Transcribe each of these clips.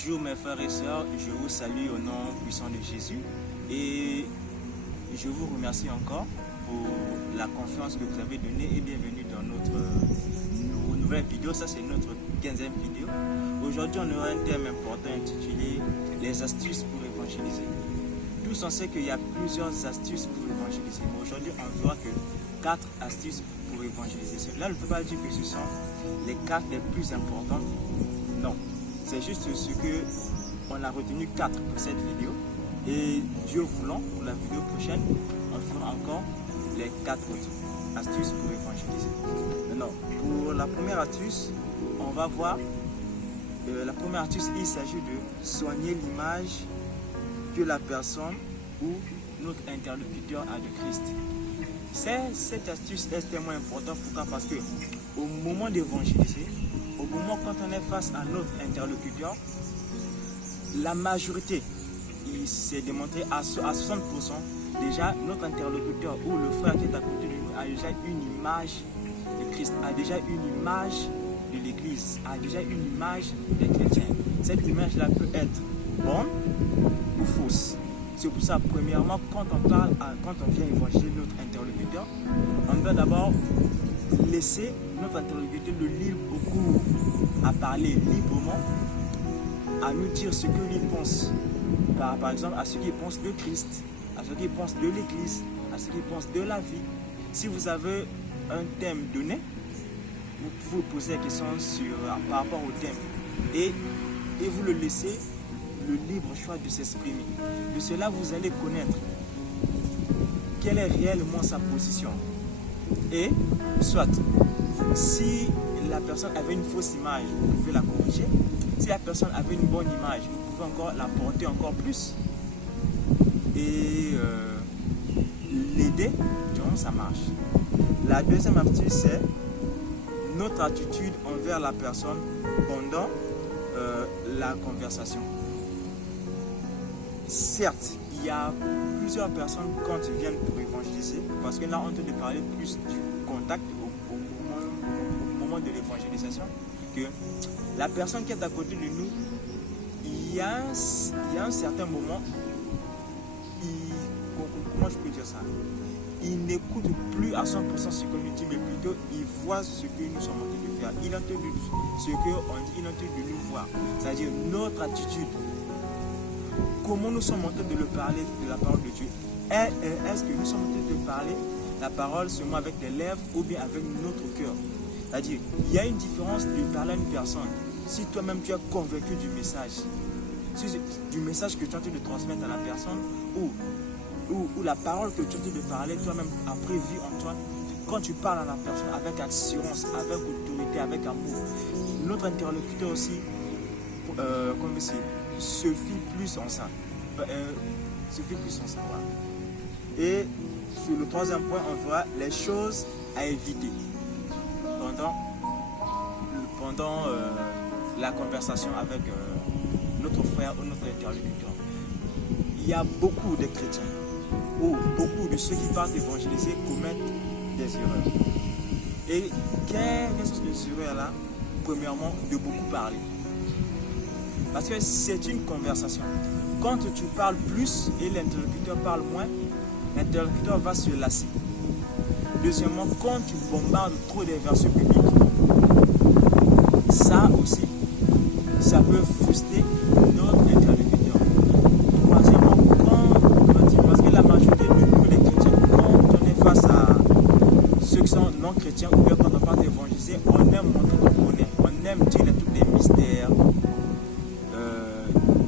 Bonjour mes frères et sœurs, je vous salue au nom puissant de Jésus et je vous remercie encore pour la confiance que vous avez donnée et bienvenue dans notre nouvelle vidéo. Ça c'est notre 15e vidéo. Aujourd'hui on aura un thème important intitulé les astuces pour évangéliser. Tous on sait qu'il y a plusieurs astuces pour évangéliser, mais aujourd'hui on verra que 4 astuces pour évangéliser. Cela ne veut pas dire que ce sont les 4 les plus importantes, non. C'est juste ce que on a retenu 4 pour cette vidéo. Et Dieu voulant, pour la vidéo prochaine, on fera encore les 4 autres astuces pour évangéliser. Maintenant, pour la première astuce, on va voir. La première astuce, il s'agit de soigner l'image que la personne ou notre interlocuteur a de Christ. Cette astuce est extrêmement importante. Pourquoi? Parce que au moment d'évangéliser, au moment quand on est face à notre interlocuteur, la majorité, il s'est démontré à 60%, déjà notre interlocuteur ou le frère qui est à côté de nous a déjà une image de Christ, a déjà une image de l'Église, a déjà une image des chrétiens. Cette image-là peut être bonne ou fausse. C'est pour ça, premièrement, quand on vient évangéliser notre interlocuteur, on doit d'abord laisser notre interlocuteur le libre au cours à parler librement, à nous dire ce que lui pense, par exemple à ce qu'il pense de Christ, à ce qu'il pense de l'Église, à ce qu'il pense de la vie. Si vous avez un thème donné, vous pouvez poser la question par rapport au thème et vous le laissez le libre choix de s'exprimer. De cela, vous allez connaître quelle est réellement sa position. Et soit, si la personne avait une fausse image, vous pouvez la corriger. Si la personne avait une bonne image, vous pouvez encore la porter encore plus et l'aider durant sa marche. La deuxième astuce, c'est notre attitude envers la personne pendant la conversation. Certes, il y a plusieurs personnes quand ils viennent pour évangéliser, parce que là on te parler plus du contact au moment de l'évangélisation, que la personne qui est à côté de nous, il y a un certain moment, comment je peux dire ça, il n'écoute plus à 100% ce qu'on lui dit, mais plutôt il voit ce que nous sommes en train de faire. Il entend ce qu'on dit, il entend de nous voir. C'est-à-dire notre attitude. Comment nous sommes en train de le parler de la parole de Dieu? Est-ce que nous sommes en train de parler la parole seulement avec les lèvres ou bien avec notre cœur? C'est-à-dire, il y a une différence de parler à une personne. Si toi-même tu es convaincu du message que tu es en train de transmettre à la personne, ou la parole que tu es en train de parler, toi-même a prévu en toi, quand tu parles à la personne avec assurance, avec autorité, avec amour, notre interlocuteur aussi, se fie plus en ça. Voilà. Et sur le troisième point, on verra les choses à éviter pendant la conversation avec notre frère ou notre interlocuteur. Il y a beaucoup de chrétiens ou beaucoup de ceux qui partent évangéliser commettent des erreurs. Et quelles sont ces erreurs-là? Premièrement, de beaucoup parler. Parce que c'est une conversation. Quand tu parles plus et l'interlocuteur parle moins, l'interlocuteur va se lasser. Deuxièmement, quand tu bombardes trop des versets bibliques, ça aussi, ça peut frustrer notre interlocuteur. Troisièmement, parce que la majorité de nous, les chrétiens, quand on est face à ceux qui sont non chrétiens, ou bien quand on parle d'évangéliser, on aime montrer qu'on connaît. On aime dire tous les mystères,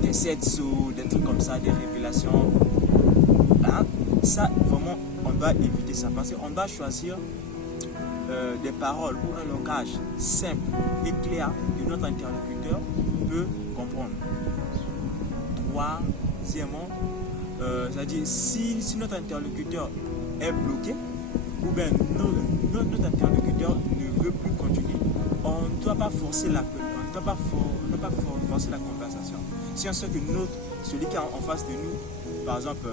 des 7 sceaux, des trucs comme ça, des révélations. Hein? Ça, vraiment, on doit éviter ça. Parce qu'on doit choisir des paroles ou un langage simple et clair que notre interlocuteur peut comprendre. Troisièmement, c'est-à-dire si notre interlocuteur est bloqué, ou bien notre interlocuteur ne veut plus continuer, on ne doit pas forcer la conversation. Si on sait que celui qui est en face de nous, par exemple,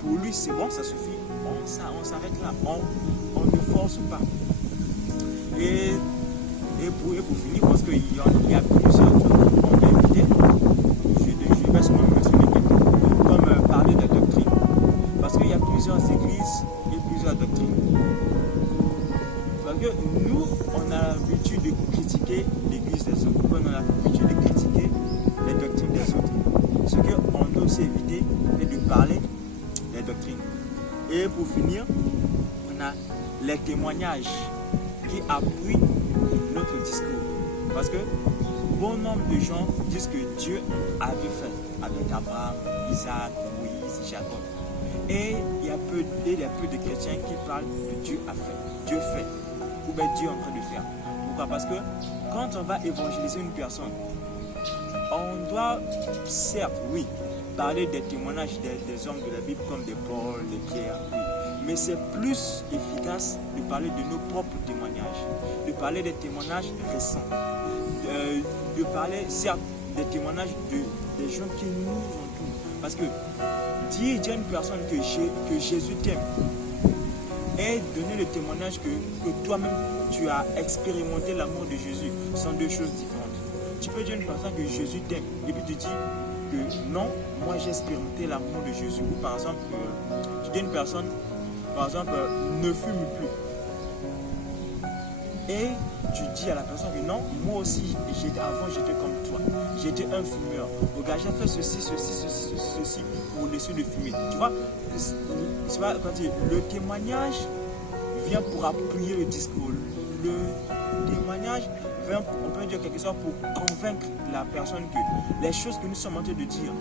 pour lui c'est bon, ça suffit, on s'arrête là, on ne force pas. Et pour finir, parce qu'il y a plusieurs trucs qu'on peut éviter, pour finir, on a les témoignages qui appuient notre discours. Parce que bon nombre de gens disent que Dieu avait fait avec Abraham, Isaac, Moïse, Jacob. Et il y a peu de chrétiens qui parlent de Dieu a fait, Dieu fait, ou bien Dieu est en train de faire. Pourquoi? Parce que quand on va évangéliser une personne, on doit, certes, oui, parler des témoignages des hommes de la Bible comme des Paul, des Pierre, oui. Mais c'est plus efficace de parler de nos propres témoignages, de parler des témoignages récents, de parler, certes, des témoignages des gens qui nous entourent. Parce que dire à une personne que Jésus t'aime et donner le témoignage que toi-même tu as expérimenté l'amour de Jésus sont deux choses différentes. Tu peux dire à une personne que Jésus t'aime et puis tu dis que non, moi j'ai expérimenté l'amour de Jésus. Ou par exemple, tu dis à une personne, par exemple, ne fume plus. Et tu dis à la personne que non, moi aussi, avant j'étais comme toi. J'étais un fumeur. Regarde, j'ai fait ceci pour laisser de fumer. Tu vois, quand le témoignage vient pour appuyer le discours. Le témoignage vient, on peut dire quelque chose, pour convaincre la personne que les choses que nous sommes en train de dire,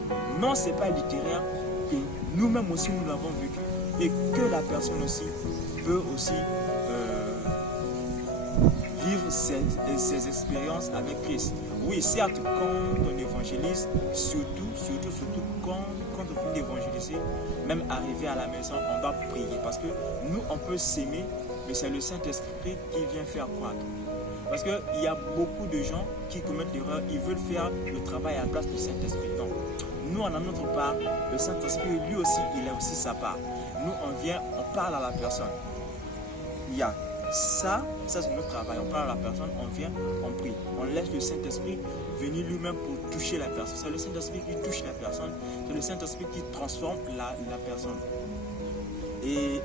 non, ce n'est pas littéraire, que nous-mêmes aussi nous l'avons vécu. Et que la personne aussi peut aussi vivre ses expériences avec Christ. Oui, certes, quand on évangélise, surtout quand on finit d'évangéliser, même arrivé à la maison, on doit prier. Parce que nous, on peut s'aimer, mais c'est le Saint-Esprit qui vient faire croître. Parce qu'il y a beaucoup de gens qui commettent l'erreur, ils veulent faire le travail à la place du Saint-Esprit. Donc, nous, on a notre part, le Saint-Esprit, lui aussi, il a aussi sa part. Nous, on vient, on parle à la personne. Il y a ça c'est notre travail. On parle à la personne, on vient, on prie. On laisse le Saint-Esprit venir lui-même pour toucher la personne. C'est le Saint-Esprit qui touche la personne. C'est le Saint-Esprit qui transforme la personne. Et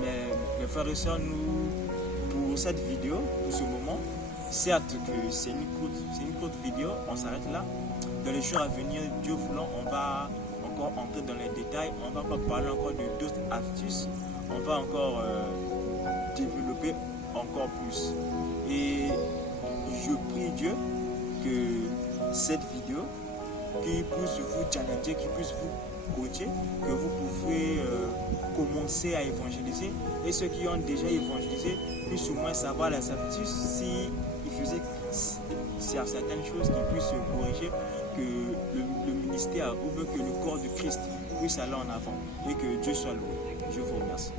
mes frères et sœurs, nous, pour cette vidéo, pour ce moment, certes que c'est une courte vidéo, on s'arrête là. Dans les jours à venir, Dieu voulant, on va encore entrer dans les détails. On va pas parler encore de d'autres astuces. On va encore développer encore plus. Et je prie Dieu que cette vidéo qui puisse vous challenger, qui puisse vous coacher, que vous pouvez commencer à évangéliser, et ceux qui ont déjà évangélisé puissent au moins savoir les astuces si ils faisaient certaines choses qui puissent corriger, que le ministère ou que le corps de Christ puisse aller en avant, et que Dieu soit loué. Je vous remercie.